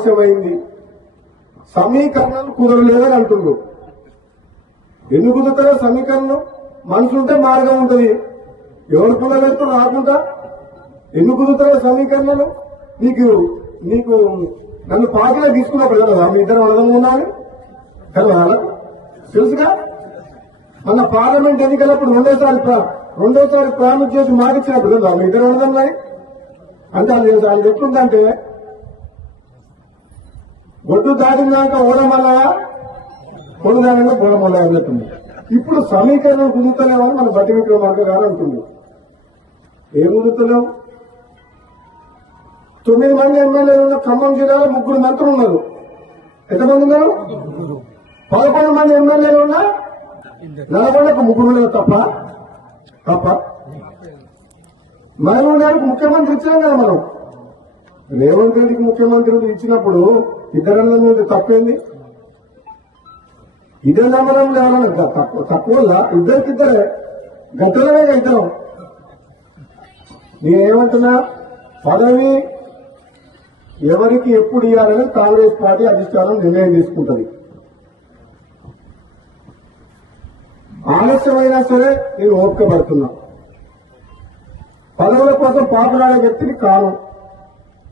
ఆలస్యమైంది. సమీకరణాలు కుదరలేదని అంటుండ్రు. ఎందుకు కుదురుతారో సమీకరణం? మనసుంటే మార్గం ఉంటుంది. ఎవరు కుదరలేదు రాకుండా ఎందుకు కుదురుతారో సమీకరణలు? నీకు నీకు నన్ను పార్టీలో తీసుకున్నప్పుడు కదా మీ ఇద్దరు అడగము ఉన్నాను కదా తెలుసుగా? మన పార్లమెంట్ ఎన్నికలప్పుడు రెండోసారి రెండోసారి ప్రామిస్ చేసి మార్చినప్పుడు కదా మీ ఇద్దరు అడగన్నాయి అంటే అది ఎట్లుందంటే ఒడ్డు దాటినాక ఓడమల్ల కొడుదానంగా బోడమల్ల అన్నట్టుంది. ఇప్పుడు సమీకరణం కుదురుతలేమని మన బట్టి విక్రమార్క గారు అంటుంది. ఏం కుదురుతలేవు? తొమ్మిది మంది ఎమ్మెల్యేలు ఉన్న ఖమ్మం జిల్లాలో ముగ్గురు మంత్రులు ఉన్నారు. ఎంతమంది ఉన్నారు? పదకొండు మంది ఎమ్మెల్యేలు ఉన్నా నల్గొండకు ముగ్గురు ఉన్నారు తప్ప. తప్ప. మహబూబ్ గారికి ముఖ్యమంత్రి ఇచ్చినాం కదా మనం. రేవంత్ రెడ్డికి ముఖ్యమంత్రి ఇచ్చినప్పుడు ఇతరుల మీద తప్పేంది? ఇదే నమ్మడం లేవని తక్కువ తక్కువ ఇద్దరికిద్దరే గట్టలనే ఇద్దరం నేనేమంటున్నా పదవి ఎవరికి ఎప్పుడు ఇవ్వాలని కాంగ్రెస్ పార్టీ అధిష్టానం నిర్ణయం తీసుకుంటుంది. ఆలస్యమైనా సరే నేను ఓపిక పడుతున్నా పదవుల కోసం పాకులాడే వ్యక్తిని కాను